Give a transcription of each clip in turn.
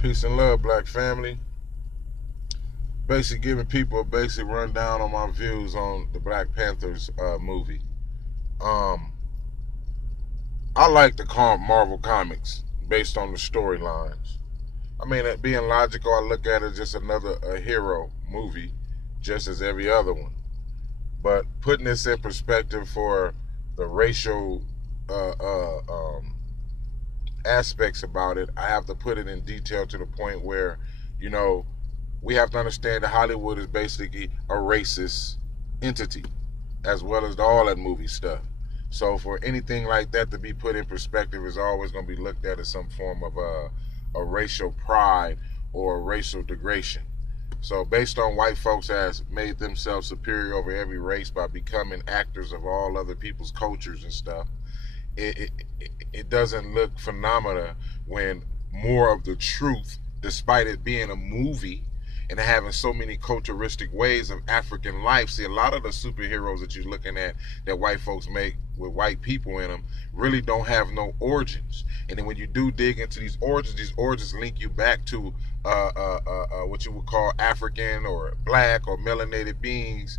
Peace and love, black family. Basically giving people a basic rundown on my views on the Black Panthers movie. Um, I like the Marvel comics based on the storylines. I mean, being logical, I look at it as just another hero movie, just as every other one. But putting this in perspective for the racial uh, uh, um, aspects about it, I have to put it in detail to the point where, you know, we have to understand that Hollywood is basically a racist entity, as well as all that movie stuff. So for anything like that to be put in perspective is always going to be looked at as some form of a racial pride or a racial degradation. So based on white folks has made themselves superior over every race by becoming actors of all other people's cultures and stuff, it doesn't look phenomena when more of the truth, despite it being a movie and having so many culturistic ways of African life. See, a lot of the superheroes that you're looking at that white folks make with white people in them really don't have no origins. And then when you do dig into these origins link you back to what you would call African or black or melanated beings,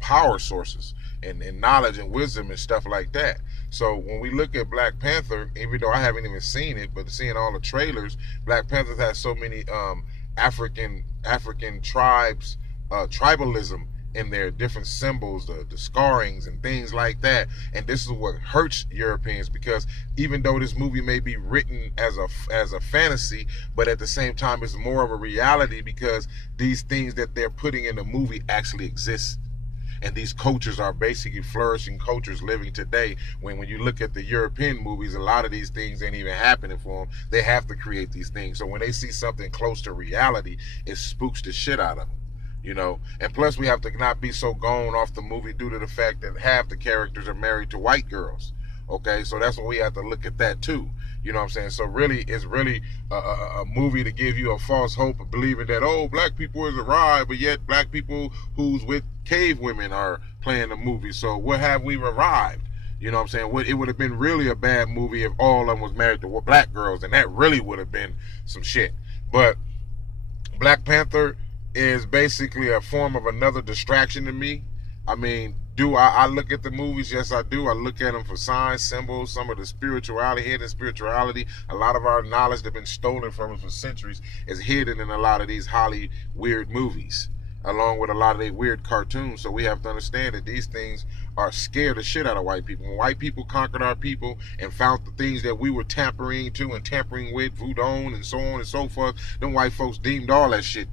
power sources and knowledge and wisdom and stuff like that. So when we look at Black Panther, even though I haven't even seen it, but seeing all the trailers, Black Panther has so many African tribes, tribalism in their different symbols, the scarrings and things like that. And this is what hurts Europeans, because even though this movie may be written as a fantasy, but at the same time it's more of a reality, because these things that they're putting in the movie actually exist. And these cultures are basically flourishing cultures living today. When you look at the European movies, a lot of these things ain't even happening for them. They have to create these things. So when they see something close to reality, it spooks the shit out of them. You know, and plus we have to not be so gone off the movie due to the fact that half the characters are married to white girls. Okay, so that's what we have to look at that too. You know what I'm saying? So really, it's really a movie to give you a false hope of believing that, oh, black people is arrived, but yet black people who's with cave women are playing the movie. So what have we arrived? You know what I'm saying? It would have been really a bad movie if all of them was married to black girls, and that really would have been some shit. But Black Panther is basically a form of another distraction to me. I mean, do I look at the movies? Yes, I do. I look at them for signs, symbols, some of the spirituality, hidden spirituality. A lot of our knowledge that's been stolen from us for centuries is hidden in a lot of these Holly weird movies, along with a lot of their weird cartoons. So we have to understand that these things are scared the shit out of white people. When white people conquered our people and found the things that we were tampering to and tampering with, voodoo and so on and so forth, them white folks deemed all that shit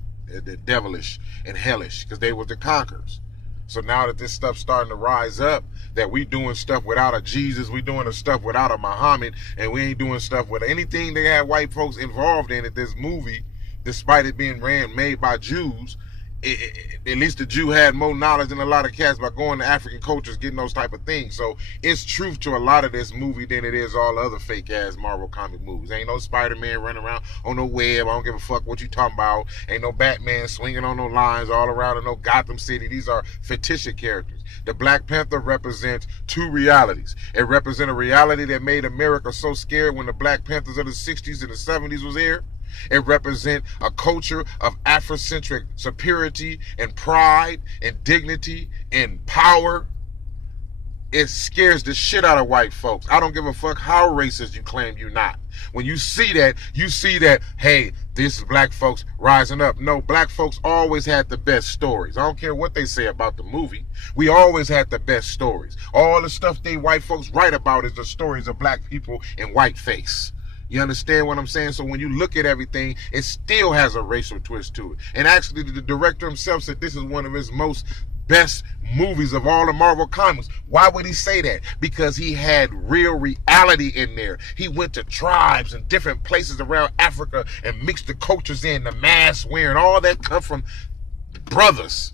devilish and hellish, because they were the conquerors. So now that this stuff's starting to rise up, that we doing stuff without a Jesus, we doing the stuff without a Muhammad, and we ain't doing stuff with anything they had white folks involved in it. This movie, despite it being made by Jews, at least the Jew had more knowledge than a lot of cats by going to African cultures, getting those type of things. So it's truth to a lot of this movie than it is all other fake ass Marvel comic movies. Ain't no Spider-Man running around on no web. I don't give a fuck what you talking about. Ain't no Batman swinging on no lines all around in no Gotham City. These are fictitious characters. The Black Panther represents two realities. It represents a reality that made America so scared when the Black Panthers of the 60s and the 70s was here. It represents a culture of Afrocentric superiority and pride and dignity and power. It scares the shit out of white folks. I don't give a fuck how racist you claim you're not. When you see that, hey, this is black folks rising up. No, black folks always had the best stories. I don't care what they say about the movie. We always had the best stories. All the stuff they white folks write about is the stories of black people in white face. You understand what I'm saying? So when you look at everything, it still has a racial twist to it. And actually, the director himself said this is one of his most best movies of all the Marvel comics. Why would he say that? Because he had real reality in there. He went to tribes and different places around Africa and mixed the cultures in, the mask wearing, all that come from brothers.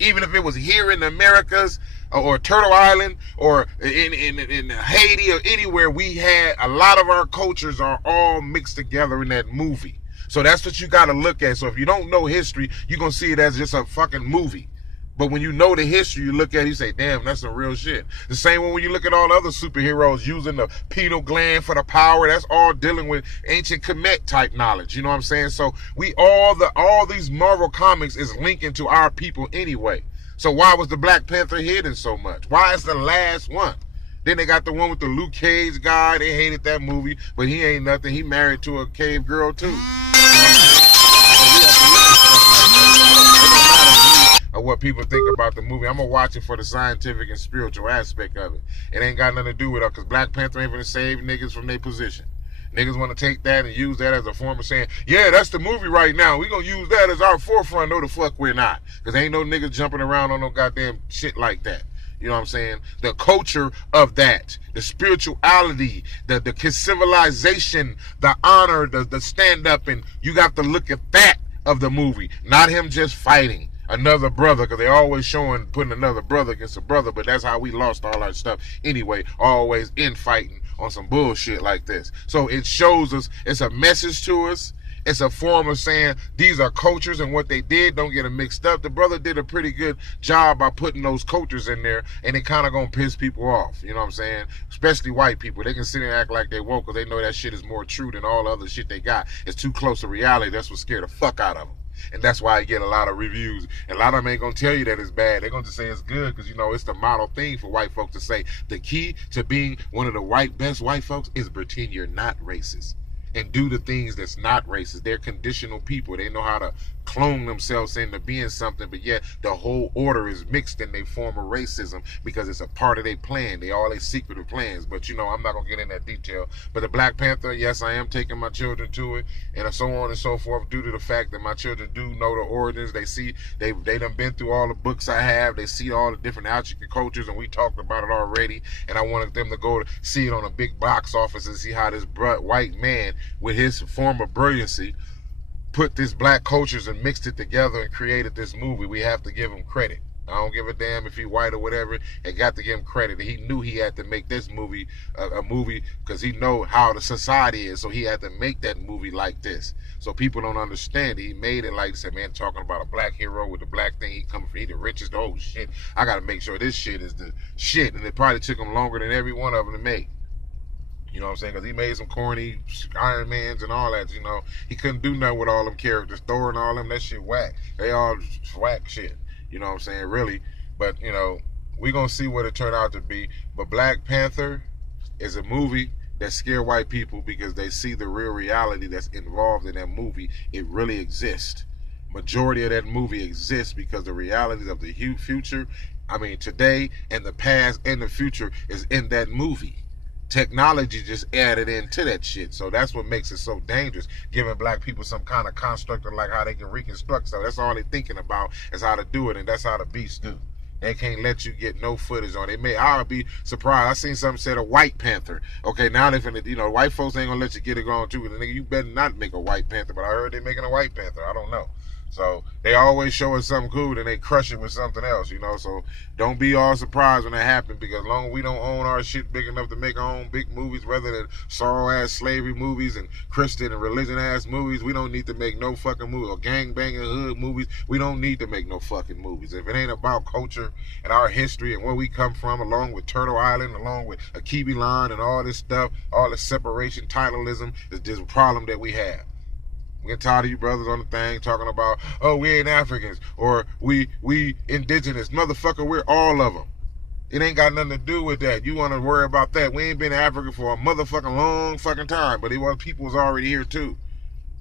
Even if it was here in the Americas or Turtle Island or in Haiti or anywhere, we had a lot of our cultures are all mixed together in that movie. So that's what you got to look at. So if you don't know history, you're going to see it as just a fucking movie. But when you know the history, you look at it, you say, damn, that's some real shit. The same way when you look at all the other superheroes using the pineal gland for the power, that's all dealing with ancient Kemet type knowledge. You know what I'm saying? So all these Marvel comics is linking to our people anyway. So why was the Black Panther hidden so much? Why is the last one? Then they got the one with the Luke Cage guy. They hated that movie, but he ain't nothing. He married to a cave girl too. You know of what people think about the movie. I'm gonna watch it for the scientific and spiritual aspect of it. It ain't got nothing to do with it, because Black Panther ain't gonna save niggas from their position. Niggas want to take that and use that as a form of saying, yeah, that's the movie right now. We gonna use that as our forefront. No, the fuck we're not. Because ain't no niggas jumping around on no goddamn shit like that. You know what I'm saying? The culture of that, the spirituality, the civilization, the honor, the stand up, and you got to look at that of the movie, not him just fighting another brother, because they always showing putting another brother against a brother, but that's how we lost all our stuff anyway, always infighting on some bullshit like this. So it shows us, it's a message to us. It's a form of saying these are cultures, and what they did, don't get them mixed up. The brother did a pretty good job by putting those cultures in there, and it kind of gonna piss people off. You know what I'm saying? Especially white people. They can sit and act like they woke, because they know that shit is more true than all the other shit they got. It's too close to reality. That's what scared the fuck out of them. And that's why I get a lot of reviews. And a lot of them ain't gonna tell you that it's bad. They're gonna just say it's good, because, you know, it's the model thing for white folks to say. The key to being one of the best white folks is pretend you're not racist and do the things that's not racist. They're conditional people. They know how to clone themselves into being something, but yet the whole order is mixed in their form of racism, because it's a part of their plan. They all their secretive plans. But, you know, I'm not going to get in that detail. But the Black Panther, yes, I am taking my children to it, and so on and so forth, due to the fact that my children do know the origins. They see, they done been through all the books I have. They see all the different African cultures, and we talked about it already. And I wanted them to go to see it on a big box office and see how this white man, with his form of brilliancy, put this black cultures and mixed it together and created this movie. We have to give him credit. I don't give a damn if he white or whatever. I got to give him credit. He knew he had to make this movie a movie, because he know how the society is, so he had to make that movie like this. So people don't understand it. He made it like, he said, man, talking about a black hero with the black thing. He coming from, he the richest. Oh shit, I got to make sure this shit is the shit. And it probably took him longer than every one of them to make. You know what I'm saying? Because he made some corny Iron Mans and all that, you know. He couldn't do nothing with all them characters. Thor and all them, that shit whack. They all whack shit. You know what I'm saying? Really. But, you know, we going to see what it turned out to be. But Black Panther is a movie that scare white people, because they see the real reality that's involved in that movie. It really exists. Majority of that movie exists because the realities of the future, I mean, today and the past and the future is in that movie. Technology just added into that shit. So that's what makes it so dangerous, giving black people some kind of construct of like how they can reconstruct. So that's all they're thinking about, is how to do it, and that's how the beasts do. They can't let you get no footage on it. I'll be surprised. I seen something said a white panther. Okay, now they finna, you know, white folks ain't gonna let you get it going too. The nigga, you better not make a white panther. But I heard they making a white panther. I don't know. So they always show us something cool, and they crush it with something else, you know. So don't be all surprised when that happens, because as long as we don't own our shit big enough to make our own big movies, rather than sorrow-ass slavery movies and Christian and religion-ass movies, we don't need to make no fucking movies, or gang-banging hood movies. We don't need to make no fucking movies. If it ain't about culture and our history and where we come from, along with Turtle Island, along with Akibi Line and all this stuff, all the separation, titleism, is this problem that we have. We get tired of you brothers on the thing talking about, oh, we ain't Africans, or we indigenous. Motherfucker, we're all of them. It ain't got nothing to do with that. You want to worry about that. We ain't been to Africa for a motherfucking long fucking time, but people was already here too.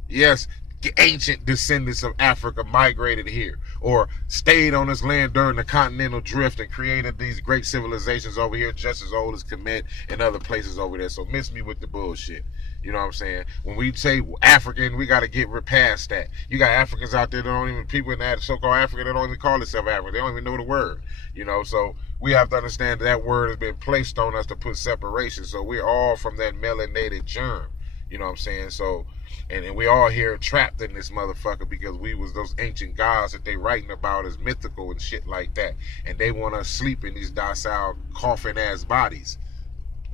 Yes, the ancient descendants of Africa migrated here, or stayed on this land during the continental drift and created these great civilizations over here, just as old as Kemet and other places over there. So miss me with the bullshit. You know what I'm saying? When we say African, we got to get past that. You got Africans out there that don't even, people in that so-called Africa that don't even call themselves African. They don't even know the word. You know, so we have to understand that word has been placed on us to put separation. So we're all from that melanated germ. You know what I'm saying? So, and we all here trapped in this motherfucker, because we was those ancient gods that they writing about as mythical and shit like that. And they want us sleep in these docile, coffin-ass bodies.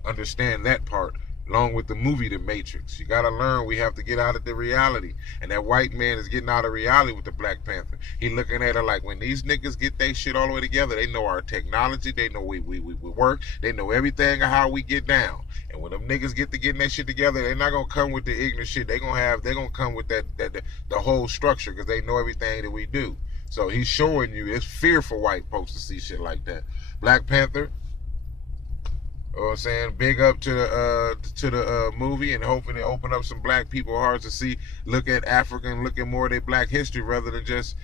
Understand that part. along with the movie The Matrix. You got to learn we have to get out of the reality. And that white man is getting out of reality with the Black Panther. He looking at it like, when these niggas get their shit all the way together, they know our technology, they know we work, they know everything of how we get down. And when them niggas get to getting that shit together, they're not gonna come with the ignorant shit. They're gonna come with the whole structure, because they know everything that we do. So he's showing you it's fear for white folks to see shit like that. Black Panther, you know what I'm saying? Big up to the movie, and hoping to open up some black people hearts to see, look at African, look at more of their black history rather than just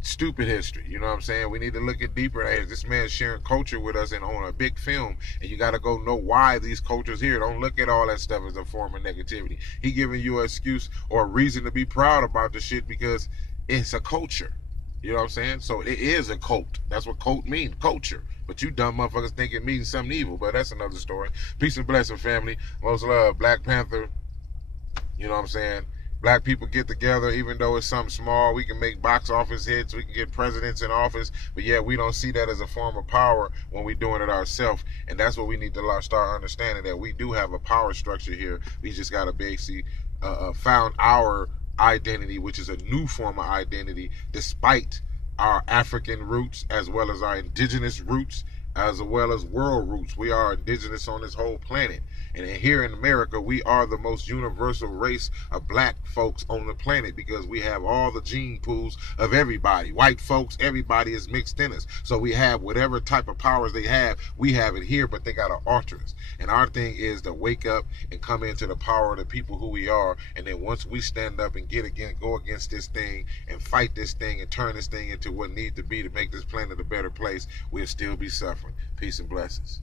stupid history. You know what I'm saying? We need to look at deeper. Hey, this man's sharing culture with us and on a big film, and you got to go know why these cultures here. Don't look at all that stuff as a form of negativity. He giving you an excuse or a reason to be proud about the shit because it's a culture. You know what I'm saying? So it is a cult. That's what cult means, culture. But you dumb motherfuckers think it means something evil. But that's another story. Peace and blessing, family. Most love. Black Panther. You know what I'm saying? Black people get together, even though it's something small. We can make box office hits. We can get presidents in office. But yeah, we don't see that as a form of power when we're doing it ourselves. And that's what we need to start understanding, that we do have a power structure here. We just got to basically found our identity, which is a new form of identity, despite our African roots as well as our indigenous roots as well as world roots. We are indigenous on this whole planet, and here in America we are the most universal race of black folks on the planet, because we have all the gene pools of everybody. White folks, everybody is mixed in us, so we have whatever type of powers they have, we have it here, but they gotta alter us. And our thing is to wake up and come into the power of the people who we are, and then once we stand up and go against this thing and fight this thing and turn this thing into what needs to be to make this planet a better place, we'll still be suffering. Peace and blessings.